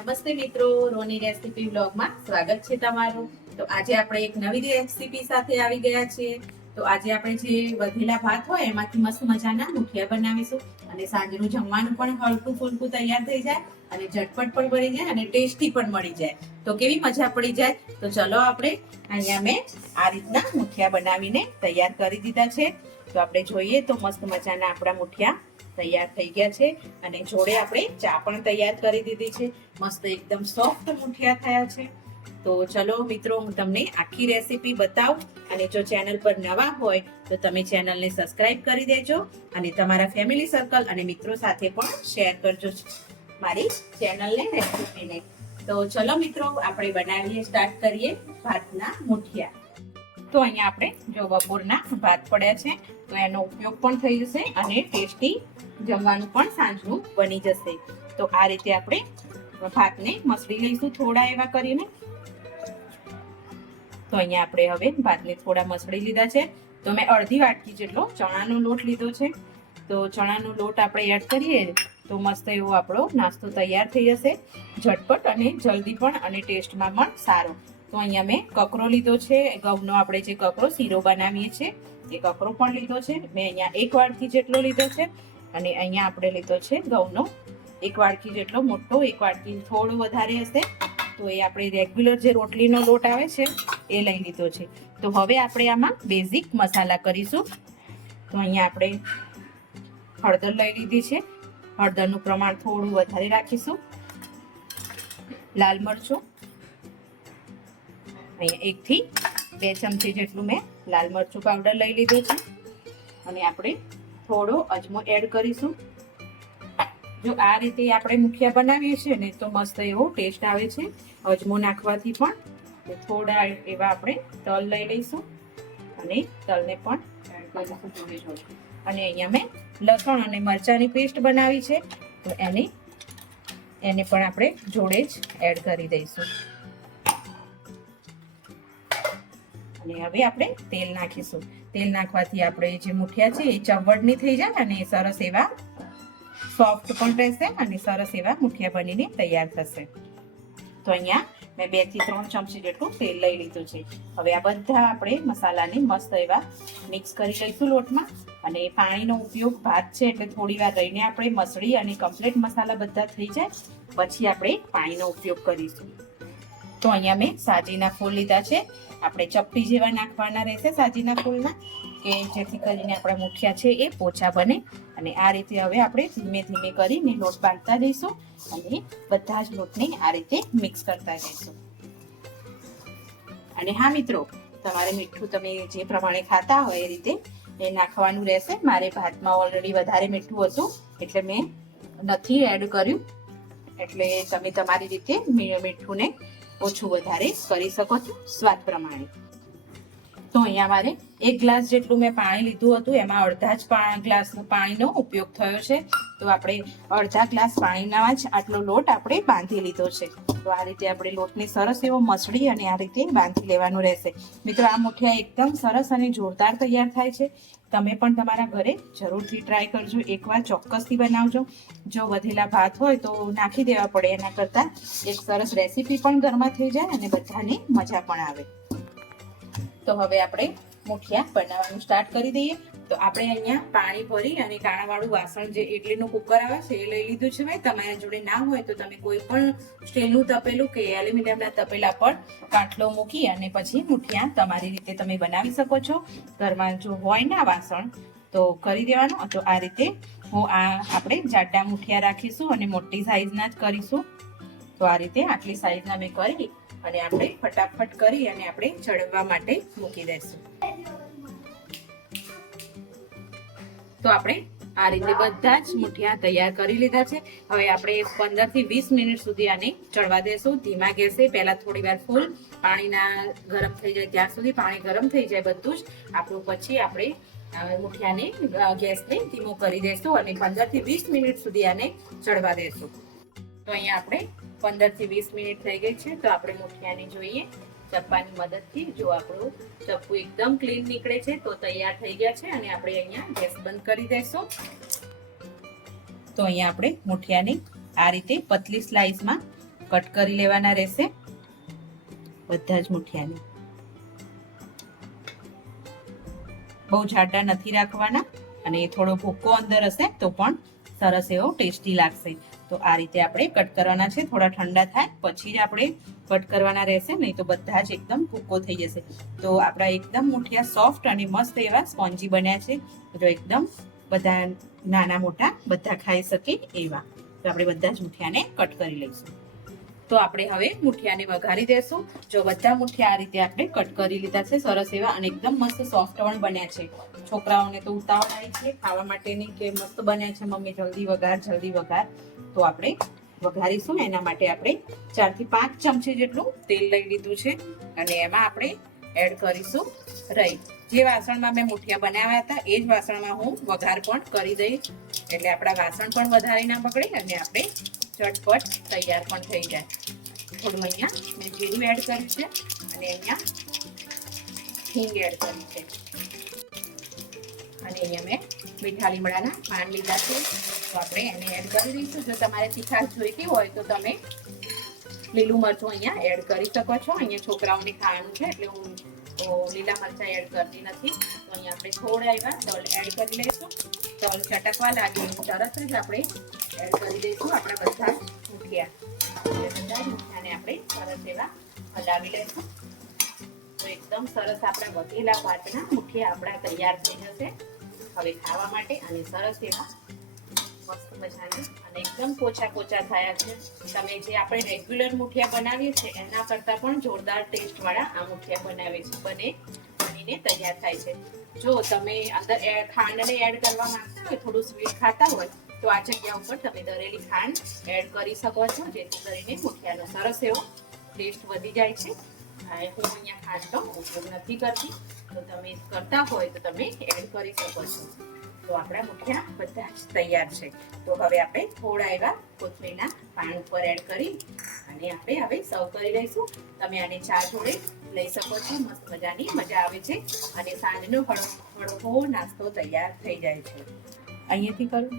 નમસ્તે મિત્રો, રોની રેસીપી બ્લોગમાં સ્વાગત છે તમારું। તો આજે આપણે એક નવી રેસીપી સાથે આવી ગયા છીએ। તો આજે આપણે જે વધેલા ભાત હોય એમાંથી મસ્ત મજાના મુઠિયા બનાવીશું અને સાંજનું જમવાનું પણ હલકું ફૂલકું તૈયાર થઈ જાય અને ઝટપટ પણ બની જાય અને ટેસ્ટી પણ મળી જાય। તો કેવી મજા પડી જાય। તો ચલો આપણે અહીંયા મેં આ રીતના મુઠિયા બનાવીને તૈયાર કરી દીધા છે। તો આપણે જોઈએ તો મસ્ત મજાના આપણા મુઠિયા તૈયાર થઈ ગયા છે અને જોડે આપણે ચા પણ તૈયાર કરી દીધી છે। મસ્ત એકદમ સોફ્ટ મુઠિયા થયા છે। તો ચલો મિત્રો, હું તમને આખી રેસીપી બતાવું અને જો ચેનલ પર નવા હોય તો તમે ચેનલને સબસ્ક્રાઇબ કરી દેજો અને તમારા ફેમિલી સર્કલ અને મિત્રો સાથે પણ શેર કરજો મારી ચેનલને, રેસીપીને। તો ચલો મિત્રો, આપણે બનાવીએ, સ્ટાર્ટ કરીએ ભાતના મુઠિયા। તો અહીંયા આપણે જો બપોરના ભાત પડ્યા છે તો એનો ઉપયોગ પણ થઈ જશે અને ટેસ્ટી જમવાનું પણ સાંજનું બની જશે। તો આ રીતે આપણે ભાતને મસળી લઈશું થોડા એવા કરીને। તો અહીંયા આપણે હવે ભાતને થોડા મસળી લીધા છે। તો મેં અડધી વાટકી જેટલો ચણાનો લોટ લીધો છે। તો ચણાનો લોટ આપણે એડ કરીએ તો મસ્ત એવો આપણો નાસ્તો તૈયાર થઈ જશે, ઝટપટ અને જલ્દી પણ અને ટેસ્ટમાં પણ સારો। તો અહીંયા મેં કકરો લીધો છે, ઘઉંનો આપણે જે કકરો શીરો બનાવીએ છીએ એ કકરો પણ લીધો છે। મેં અહીંયા 1 વાટકી જેટલો લીધો છે અને અહીંયા આપણે લીધો છે ઘઉંનો 1 વાટકી જેટલો મોટો, 1 વાટકી થોડો વધારે હશે તો એ આપણે રેગ્યુલર જે રોટલીનો લોટ આવે છે એ લઈ લીધો છે। તો હવે આપણે આમાં બેઝિક મસાલા કરીશું। તો અહીંયા આપણે હળદર લઈ લીધી છે, હળદરનું પ્રમાણ થોડું વધારે રાખીશું। લાલ મરચું અહીંયા 1 થી 2 ચમચી જેટલું મેં લાલ મરચું પાવડર લઈ લીધું છે અને આપણે થોડો અજમો એડ કરીશું। જો આ રીતે આપણે મુઠિયા બનાવીએ છીએ ને તો મસ્ત એવો ટેસ્ટ આવે છે અજમો નાખવાથી પણ। થોડા એવા આપણે તલ લઈ લઈશું અને તલને પણ એડ કરીશું જોડે જોડે। અને અહીંયા મેં લસણ અને મરચાંની પેસ્ટ બનાવી છે તો એને પણ આપણે જોડે જ એડ કરી દઈશું। અને હવે આપણે તેલ નાખીશું। તેલ નાખવાથી આપણે જે મુઠિયા છે એ ચવડની થઈ જાય અને સરસ એવા સોફ્ટ પણ રહેશે અને સરસ એવા મુઠિયા બનીને તૈયાર થશે। તો અહીંયા મેં 2 થી 3 ચમચી જેટલું તેલ લઈ લીધું છે। હવે આ બધા આપણે મસાલાને મસ્ત એવા મિક્સ કરી લઈશું લોટમાં અને પાણીનો ઉપયોગ ભાત છે એટલે થોડી વાર રહીને આપણે મસળી અને કમ્પ્લીટ મસાલા બધા થઈ જાય પછી આપણે પાણીનો ઉપયોગ કરીશું। તો અહીંયા મેં સાજીના ફૂલ લીધા છે, આપણે ચપટી જેવા નાખવાના રહેશે સાજીના ફૂલના કે જેથી કરીને આપણા મુઠિયા છે એ પોચા બને। અને આ રીતે હવે આપણે ધીમે ધીમે કરીને લોટ બાંધતા જઈશું અને બધા જ લોટને આ રીતે મિક્સ કરતા જઈશું। અને હા મિત્રો, તમારે મીઠું તમે જે પ્રમાણે ખાતા હોય એ રીતે એ નાખવાનું રહેશે। મારે ભાતમાં ઓલરેડી વધારે મીઠું હતું એટલે મેં નથી એડ કર્યું, એટલે તમે તમારી રીતે મીઠુંને ઓછું વધારે કરી શકો છો સ્વાદ પ્રમાણે। તો અહીંયા મારે 1 ગ્લાસ જેટલું મેં પાણી લીધું હતું, એમાં અડધા જ ગ્લાસ પાણીનો ઉપયોગ થયો છે। તો આપણે અડધા ગ્લાસ પાણીના જ આટલો લોટ આપણે બાંધી લીધો છે। તો આ રીતે આપણે લોટને સરસ એવો મસળી અને આ રીતે બાંધી લેવાનું રહેશે। મિત્રો, આ મુઠિયા એકદમ સરસ અને જોરદાર તૈયાર થાય છે। તમે પણ તમારા ઘરે જરૂરથી ટ્રાય કરજો, એકવાર ચોક્કસથી બનાવજો। જો વધેલા ભાત હોય તો નાખી દેવા પડે, એના કરતાં એક સરસ રેસીપી પણ ઘરમાં થઈ જાય અને બધાને મજા પણ આવે। તો હવે આપણે મુઠિયા બનાવવાનું સ્ટાર્ટ કરી દઈએ। તો આપણે અહીંયા પાણી ભરી અને કાણાવાળું વાસણ જે ઇડલીનું કુકર આવે છે એ લઈ લીધું છે મેં। તમારા જોડે ના હોય તો તમે કોઈ પણ સ્ટીલનું તપેલું કે એલ્યુમિનિયમના તપેલા પર કાટલો મૂકી અને પછી મુઠિયા તમારી રીતે તમે બનાવી શકો છો। ઘરમાં જો હોય ના વાસણ તો કરી દેવાનું। તો આ રીતે આપણે જાડા મુઠિયા રાખીશું અને મોટી સાઈઝના જ કરીશું। તો આ રીતે આટલી સાઈઝના મેં કરી અને આપણે ફટાફટ કરી અને આપણે ચડવા માટે મૂકી દઈશું। તો આપણે આ રીતે બધા જ મુઠિયા તૈયાર કરી લીધા છે। હવે આપણે 15 થી 20 મિનિટ સુધી આને ચડવા દેશું ધીમા ગેસે। પહેલા થોડી વાર ફૂલ પાણીના ગરમ થઈ જાય ત્યાં સુધી પાણી ગરમ થઈ જાય બધું જ આપણું, પછી આપણે મુઠિયાને ગેસને ધીમો કરી દઈશું અને 15 થી 20 મિનિટ સુધી આને ચડવા દેશું। તો અહીંયા આપણે 15 થી 20 મિનિટ થઈ ગઈ છે। તો આપણે મુઠિયાને જોઈએ ચપ્પાની મદદથી। જો આપણું ચપ્પુ એકદમ ક્લીન નીકળે છે તો તૈયાર થઈ ગયા છે અને આપણે અહીંયા ગેસ બંધ કરી દઈશું। તો અહીંયા આપણે મુઠિયાને આ રીતે પતલી સ્લાઇસમાં કટ કરી લેવાના રહેશે બધા જ મુઠિયાને. બહુ જાડા નથી રાખવાના અને થોડો ભૂકો અંદર હશે તો પણ સરસ એવો ટેસ્ટી લાગશે. તો આ રીતે આપણે કટ કરવાના છે. થોડા ઠંડા થાય પછી જ આપણે કટ કરવાના રહેશે, નહીં તો બધા જ એકદમ ભૂકો થઈ જશે. તો આપણા એકદમ મુઠિયા સોફ્ટ અને મસ્ત એવા સ્પોન્જી બન્યા છે. જો એકદમ બધા નાના મોટા બધા ખાઈ શકે એવા. તો આપણે બધા જ મુઠિયાને કટ કરી લઈશું. તો આપણે હવે મુઠિયાને વઘારી દેશું. જો બધા મુઠિયા આ રીતે આપણે કટ કરી લીધા છે સરસ એવા અને એકદમ મસ્ત સોફ્ટ પણ બન્યા છે. છોકરાઓને તો ઉતાવળ આવી છે ખાવા માટેની કે મસ્ત બન્યા છે મમ્મી, જલ્દી વઘાર જલ્દી વઘાર. તો આપણે વઘારીશું. એના માટે આપણે 4 થી 5 ચમચી જેટલું તેલ લઈ લીધું છે અને એમાં આપણે એડ કરીશું રાઈ. જે વાસણમાં મેં મુઠિયા બનાવ્યા હતા એ જ વાસણમાં હું વઘાર પણ કરી દઈશ, એટલે આપણા વાસણ પણ વધારે ના બગડે અને આપણે ઝટપટ તૈયાર પણ થઈ જાય. થોડું અહીંયા મેં જીરું એડ કર્યું છે અને અહીંયા હિંગ એડ કરી છે અને અહીંયા મેં મીઠા લીમડાના પાન લીધા છે. તો આપણે એને એડ કરી દઈશું. જો તમારે તીખાશ જોઈતી હોય તો તમે લીલું મરચું અહીંયા એડ કરી શકો છો. અહીંયા છોકરાઓને ખાવાનું છે એટલે હું લીલા મરચાં એડ કરતી નથી. તો અહીંયા આપણે થોડા એવા તલ એડ કરી લઈશું. તલ ચટકવા લાગે તરત જ આપણે એડ કરી દઈશું આપણા બધા મુઠિયા. બધા મુઠિયાને આપણે સરસ એવા હલાવી લઈશું. તો એકદમ સરસ આપણા વધેલા ભાતના મુઠિયા આપણા તૈયાર થઈ જશે હવે ખાવા માટે. અને સરસ એવા મસ્ત મજાના અને એકદમ પોચા પોચા થયા છે. તમે જે આપણે રેગ્યુલર મુઠિયા બનાવીએ છીએ એના કરતાં પણ જોરદાર ટેસ્ટ વાળા આ મુઠિયા બનીને તૈયાર થાય છે. જો તમે અંદર ખાંડને એડ કરવા માંગતા હોય, થોડું સ્વીટ ખાતા હોય તો આ જગ્યા ઉપર તમે દરેલી ખાંડ એડ કરી શકો છો, જેથી કરીને મુઠિયાનો સરસ એવો ટેસ્ટ વધી જાય છે. હું અહીંયા ખાંડનો ઉપયોગ નથી કરતી, તો તમે કરતા હોય તો તમે એડ કરી શકો છો. તો આપણા મુઠિયા બધા જ તૈયાર છે. તો હવે આપણે થોડા એવા કોથમીરના પાન ઉપર એડ કરી અને આપણે હવે સર્વ કરી લઈશું. તમે આને ચા જોડે લઈ શકો છો. મસ્ત મજાની મજા આવે છે અને સાંજનો હળવો નાસ્તો તૈયાર થઈ જાય છે. અહીંયાથી કરું.